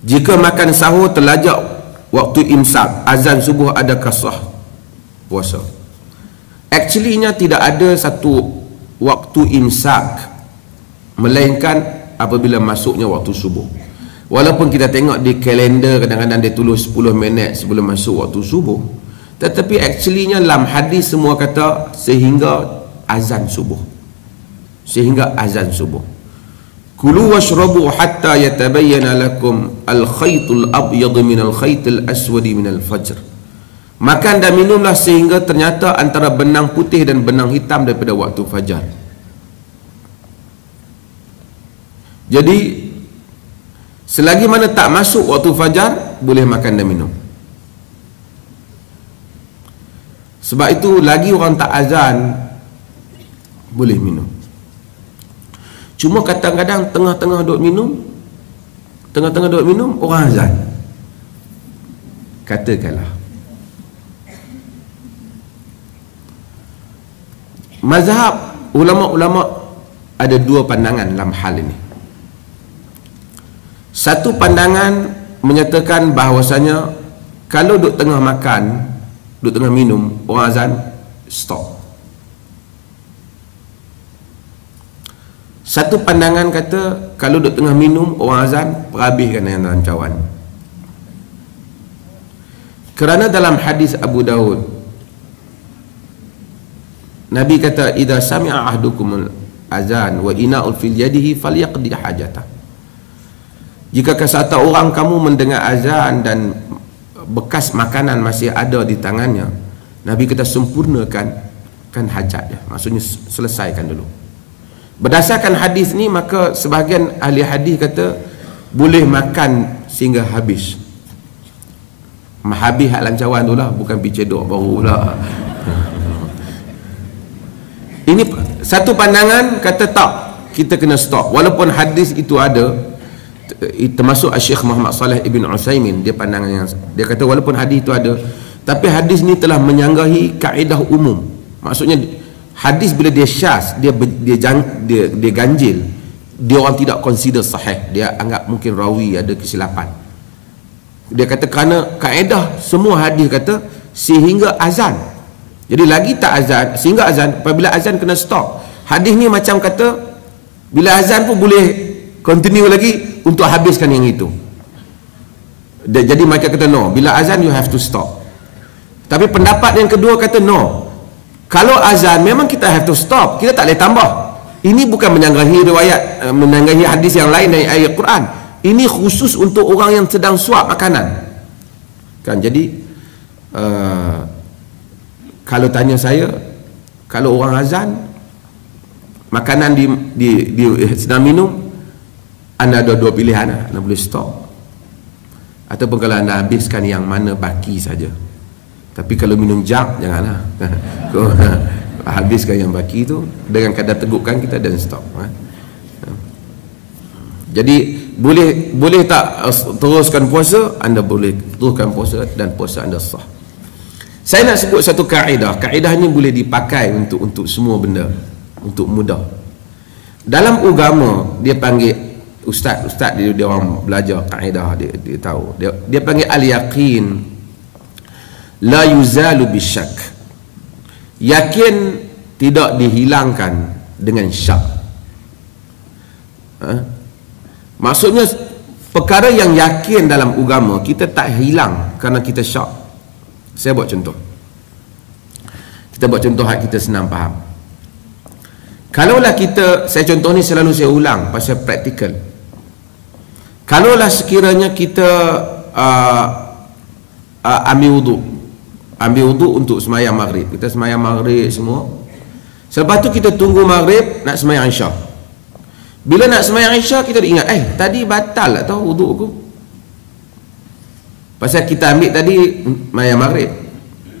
Jika makan sahur terlajak waktu imsak, azan subuh, adakah sah puasa? Actually-nya tidak ada satu waktu imsak melainkan apabila masuknya waktu subuh. Walaupun kita tengok di kalender kadang-kadang dia tulis 10 minit sebelum masuk waktu subuh, tetapi actually-nya dalam hadis semua kata sehingga azan subuh. Sehingga azan subuh. Kulu washrabu hatta yatabayyana lakum al-khaytul abyad min al-khaytil aswad min al-fajr. Makan dan minumlah sehingga ternyata antara benang putih dan benang hitam daripada waktu fajar. Jadi selagi mana tak masuk waktu fajar, boleh makan dan minum. Sebab itu lagi orang tak azan, boleh minum. Cuma kadang-kadang tengah-tengah duk minum, orang azan. Katakanlah mazhab ulama-ulama ada dua pandangan dalam hal ini. Satu pandangan menyatakan bahawasanya kalau duk tengah makan, duk tengah minum, orang azan, stop. Satu pandangan kata kalau duk tengah minum, orang azan, perhabiskan yang rancawan. Kerana dalam hadis Abu Daud, Nabi kata, "Idza sami'a ahdukumul azan wa ina'ul fil yadihi falyaqdi hajatah." Jika kesata orang kamu mendengar azan dan bekas makanan masih ada di tangannya, Nabi kata sempurnakan hajatnya. Maksudnya selesaikan dulu. Berdasarkan hadis ni, maka sebahagian ahli hadis kata boleh makan sehingga habis. Habis hak lancawan tu lah, bukan pergi cedok baru lah. Ini satu pandangan kata tak, kita kena stop. Walaupun hadis itu ada, termasuk Syekh Muhammad Saleh Ibn Utsaimin, dia pandangan yang, dia kata walaupun hadis itu ada, tapi hadis ni telah menyanggahi kaedah umum. Maksudnya hadis bila dia syaz, dia ganjil, dia orang tidak consider sahih, dia anggap mungkin rawi ada kesilapan. Dia kata kerana kaedah semua hadis kata sehingga azan. Jadi lagi tak azan, sehingga azan, apabila azan kena stop. Hadis ni macam kata bila azan pun boleh continue lagi untuk habiskan yang itu. Jadi mereka kata no, bila azan you have to stop. Tapi pendapat yang kedua kata no, kalau azan memang kita have to stop, kita tak boleh tambah. Ini bukan menyanggahi riwayat, menyanggahi hadis yang lain dari ayat Quran. Ini khusus untuk orang yang sedang suap makanan. Kan, jadi kalau tanya saya, kalau orang azan makanan di sedang minum, anda ada dua pilihan, anda boleh stop, ataupun kalau anda habiskan yang mana baki saja. Tapi kalau minum jam, janganlah. Habiskan yang baki itu dengan kadar tegukkan kita dan stop. Jadi boleh tak teruskan puasa? Anda boleh teruskan puasa dan puasa anda sah. Saya nak sebut satu kaedah. Kaedah ni boleh dipakai untuk semua benda, untuk mudah. Dalam agama dia panggil ustaz dia orang belajar kaedah, dia tahu. Dia panggil al-yaqin la yuzalu bisyak. Yakin tidak dihilangkan dengan syak. Maksudnya perkara yang yakin dalam agama kita tak hilang kerana kita syak. Saya buat contoh. Kita buat contoh hak kita senang faham. Kalaulah kita, saya contoh ni selalu saya ulang pasal praktikal. Kalaulah sekiranya kita ambil wuduk untuk semayang maghrib. Kita semayang maghrib semua. Selepas tu kita tunggu maghrib nak semayang isyak. Bila nak semayang isyak kita ingat, tadi batal tak tahu wuduk aku. Pasal kita ambil tadi semayang maghrib.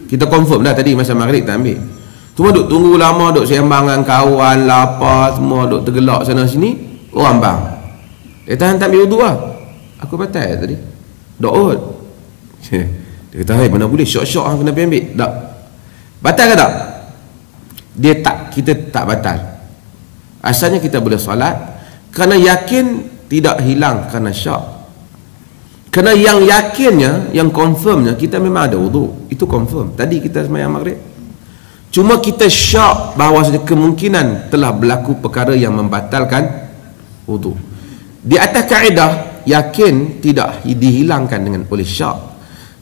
Kita confirm dah tadi masa maghrib kita ambil. Cuma duk tunggu lama, duk sembang dengan kawan, lapar semua, duk tergelak sana sini, orang bang. Tahan tak ambil wuduk lah. Aku batal tadi. Do'ud. Dia kata, mana boleh syok-syok lah kena pergi ambil. Tak. Batal ke tak? Dia tak, kita tak batal. Asalnya kita boleh solat kerana yakin tidak hilang kerana syak. Kerana yang yakinnya, yang confirmnya, kita memang ada wuduk. Itu confirm. Tadi kita sembahyang maghrib. Cuma kita syak bahawa kemungkinan telah berlaku perkara yang membatalkan wuduk. Di atas kaedah, yakin tidak dihilangkan dengan oleh syak.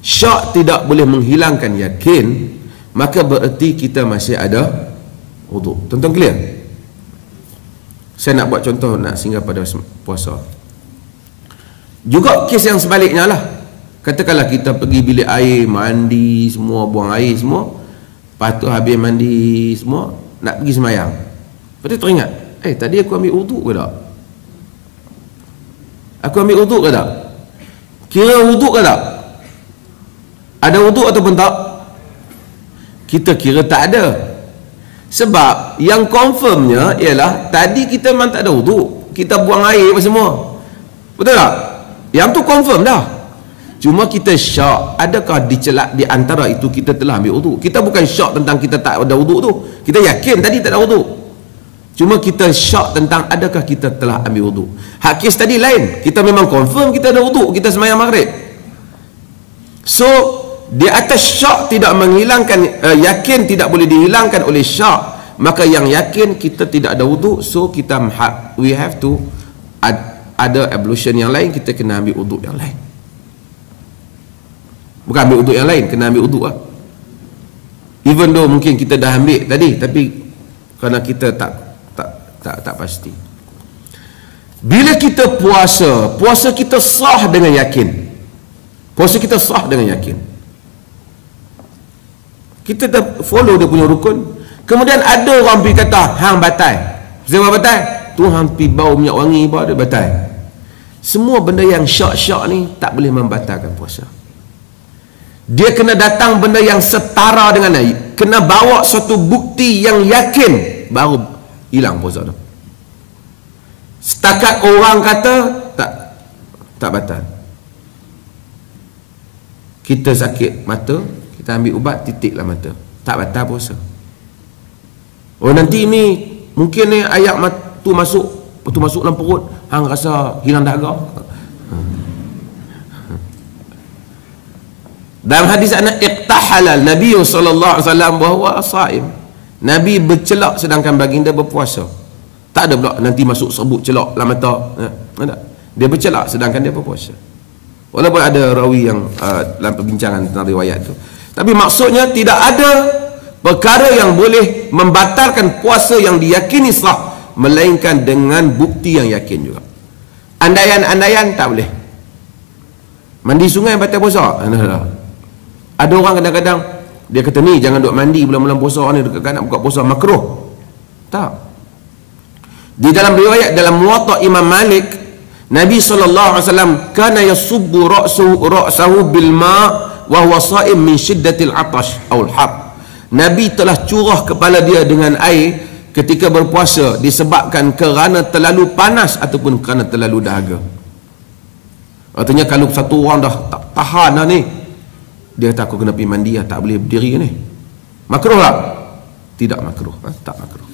Syak tidak boleh menghilangkan yakin, maka bererti kita masih ada wuduk. Tuan-tuan clear? Saya nak buat contoh, nak singgah pada puasa. Juga kes yang sebaliknya lah. Katakanlah kita pergi bilik air, mandi semua, buang air semua, lepas tu habis mandi semua, nak pergi sembahyang. Lepas tu teringat, tadi aku ambil wuduk ke tak? Aku ambil wuduk ke tak? Kira wuduk ke tak? Ada wuduk ataupun tak? Kita kira tak ada. Sebab yang confirmnya ialah tadi kita memang tak ada wuduk, kita buang air apa semua. Betul tak? Yang tu confirm dah. Cuma kita syak, adakah dicelak di antara itu kita telah ambil wuduk? Kita bukan syak tentang kita tak ada wuduk tu. Kita yakin tadi tak ada wuduk. Cuma kita syak tentang adakah kita telah ambil wuduk. Hak kes tadi lain. Kita memang confirm kita ada wuduk, kita sembahyang maghrib. So, di atas syak tidak menghilangkan, yakin tidak boleh dihilangkan oleh syak. Maka yang yakin kita tidak ada wuduk, so kita we have to ada ablution yang lain, kita kena ambil wuduk yang lain. Bukan ambil wuduk yang lain, kena ambil wuduk lah. Even though mungkin kita dah ambil tadi, tapi kerana kita tak pasti. Bila kita puasa kita sah dengan yakin. Puasa kita sah dengan yakin. Kita dah follow dia punya rukun. Kemudian ada orang pergi kata, hang batal. Sebab batal? Tu hang pergi bau minyak wangi, bau dia batal. Semua benda yang syak-syak ni tak boleh membatalkan puasa. Dia kena datang benda yang setara dengan dia. Kena bawa suatu bukti yang yakin, baru hilang puasa tu. Setakat orang kata tak batal. Kita sakit mata, kita ambil ubat, titiklah mata, tak batal puasa. Oh nanti ni mungkin ni ayak tu masuk dalam perut, hang rasa hilang dahaga. Dalam hadis iqtahala Nabi sallallahu alaihi wasallam bahawa saim. Nabi bercelak sedangkan baginda berpuasa. Tak ada pula nanti masuk serbuk celak dalam mata. Dia bercelak sedangkan dia berpuasa. Walaupun ada rawi yang dalam perbincangan tentang riwayat tu. Tapi maksudnya tidak ada perkara yang boleh membatalkan puasa yang diyakini sah, melainkan dengan bukti yang yakin juga. Andaian-andaian tak boleh. Mandi sungai batal puasa? Ada orang kadang-kadang dia kata ni jangan duk mandi bulan-bulan puasa ni, dekat nak buka puasa, makruh. Tak. Di dalam riwayat dalam Muwatta Imam Malik, Nabi SAW kana yasubbu ra'sahu bil ma' wa huwa sha'im min shiddatil 'atash aw al-har. Nabi telah curah kepala dia dengan air ketika berpuasa disebabkan kerana terlalu panas ataupun kerana terlalu dahaga. Artinya kalau satu orang dah tak tahan dah ni, dia kata aku kena pergi mandi lah, tak boleh berdiri ni. Makruh tak? Tidak makruh. Tak makruh.